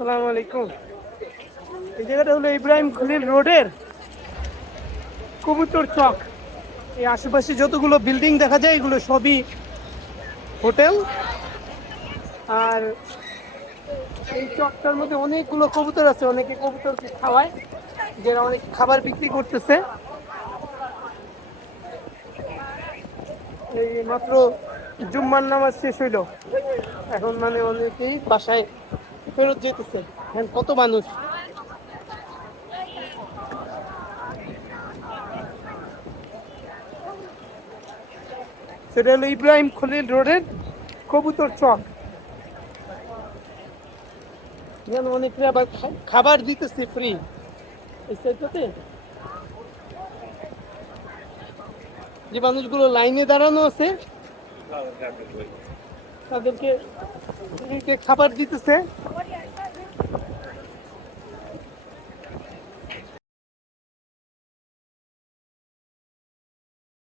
আসসালামু আলাইকুম। এই জায়গাটা হলো ইব্রাহিম খলিল রোডের কবুতর চক। এই আশেপাশে যতগুলো বিল্ডিং দেখা যায় এগুলো সবই হোটেল। আর এই চকটার মধ্যে অনেকগুলো কবুতর আছে, অনেকে কবুতরকে খাওয়ায়, যারা অনেক খাবার বিক্রি করতেছে। এই মাত্র জুম্মার নামাজ শেষ হইলো, এখন মানে অনেকেই বাসায় ফেরত যেতেছে। এখন কত মানুষ! সেটা হলো ইব্রাহিম খলিল রোডের কবুতর চক। এখানে অনেকে আবার খাবার দিতেছে ফ্রি এই সাইডটাতে। যে মানুষগুলো লাইনে দাঁড়ানো আছে তাদেরকে খাবার দিতেছে,